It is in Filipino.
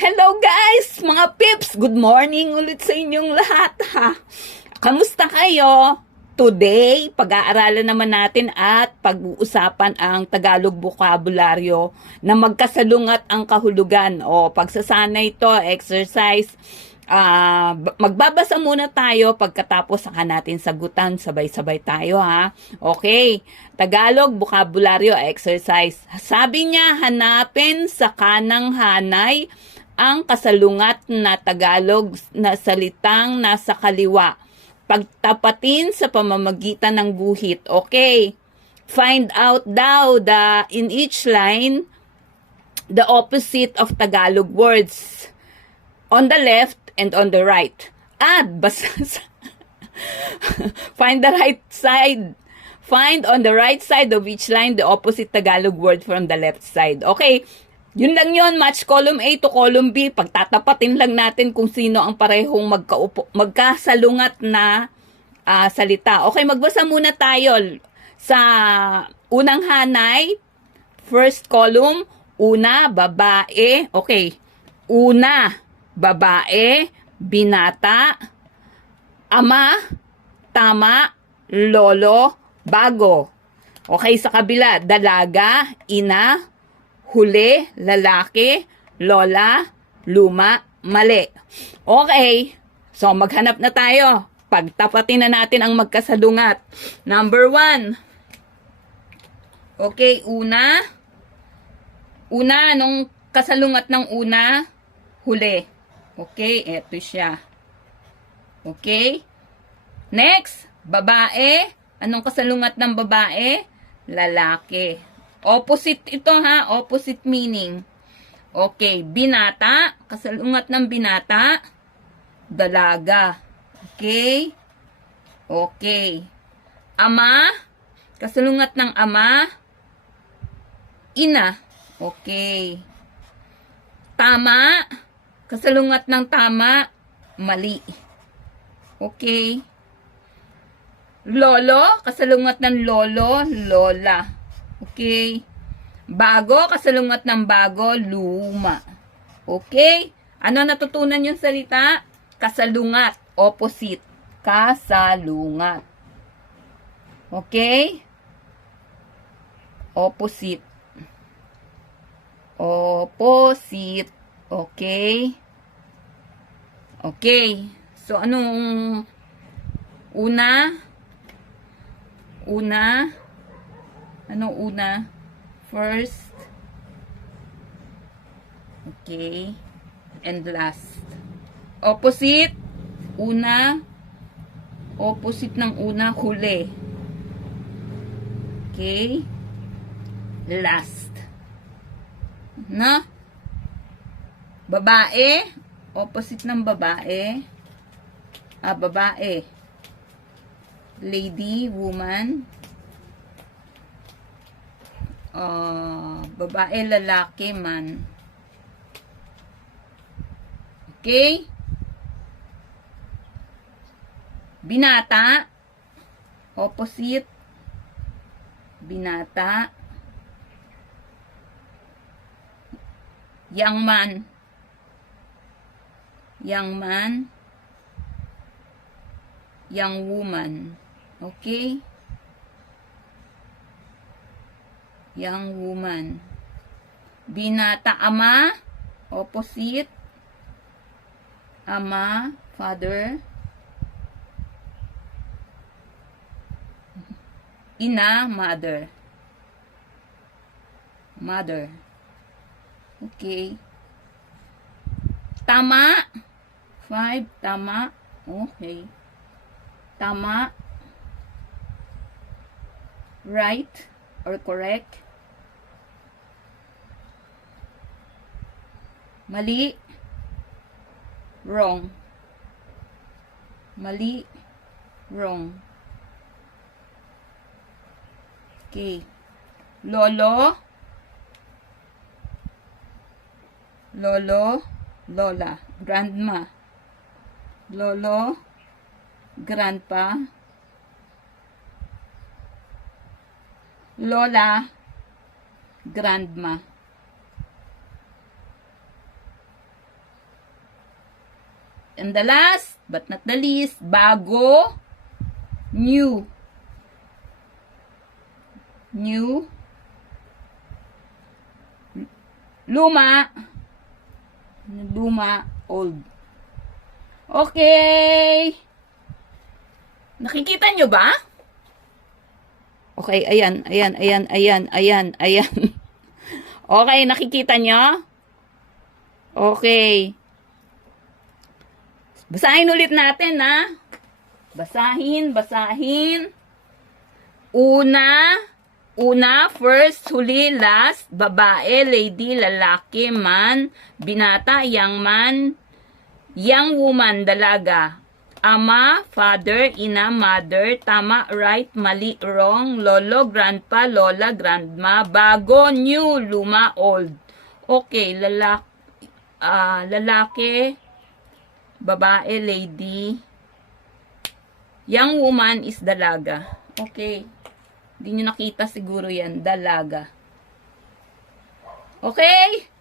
Hello guys, mga pips! Good morning ulit sa inyong lahat ha. Kamusta kayo? Today, pag-aaralan naman natin at pag-uusapan ang Tagalog vocabulary na magkasalungat ang kahulugan o pagsasanay ito, exercise. Magbabasa muna tayo pagkatapos saka natin sagutan, sabay-sabay tayo ha. Okay, Tagalog vocabulary exercise. Sabi niya, hanapin sa kanang hanay ang kasalungat na Tagalog na salitang nasa kaliwa. Pagtapatin sa pamamagitan ng guhit. Okay. Find out daw in each line the opposite of Tagalog words. On the left and on the right. Find the right side. Find on the right side of each line the opposite Tagalog word from the left side. Okay. Yun lang yun, match column A to column B. Pagtatapatin lang natin kung sino ang parehong magkasalungat na salita. Okay, magbasa muna tayo sa unang hanay. First column, una, babae. Okay, una, babae, binata, ama, tama, lolo, bago. Okay, sa kabila, dalaga, ina, huli, lalaki, lola, luma, mali. Okay. So, maghanap na tayo. Pagtapatin na natin ang magkasalungat. Number 1. Okay, una. Una, anong kasalungat ng una? Huli. Okay, eto siya. Okay. Next, babae. Anong kasalungat ng babae? Lalaki. Opposite ito ha, opposite meaning. Okay, binata, kasalungat ng binata, dalaga. Okay? Okay. Ama, kasalungat ng ama, ina. Okay. Tama, kasalungat ng tama, mali. Okay. Lolo, kasalungat ng lolo, lola. Okay. Bago, kasalungat ng bago, luma. Okay. Ano natutunan yung salita? Kasalungat. Opposite. Kasalungat. Okay. Opposite. Opposite. Okay. Okay. So, anong una? Una. Anong una? First. Okay. And last. Opposite. Una. Opposite ng una, huli. Okay. Last. Na? Babae. Opposite ng babae. Babae. Lady, woman. Babae, lalaki, man. Okay? Binata. Opposite. Binata. Young man. Young man. Young woman. Okay? Young woman. Binata, ama. Opposite. Ama, father. Ina, mother. Mother. Okay. Tama. 5, tama. Okay. Tama. Right or correct. Mali. Wrong. Mali. Wrong. Okay. Lolo. Lolo. Lola. Grandma. Lolo. Grandpa. Lola. Grandma. And the last, but not the least, bago, new. New. Luma. Luma, old. Okay. Nakikita nyo ba? Okay, ayan. Okay, nakikita nyo? Okay. Basahin ulit natin, ha? Basahin. Una, first, huli, last, babae, lady, lalaki, man, binata, young man, young woman, dalaga, ama, father, ina, mother, tama, right, mali, wrong, lolo, grandpa, lola, grandma, bago, new, luma, old. Okay, lalaki, babae, lady, young woman is dalaga. Okay. Hindi nyo nakita siguro yan, dalaga. Okay?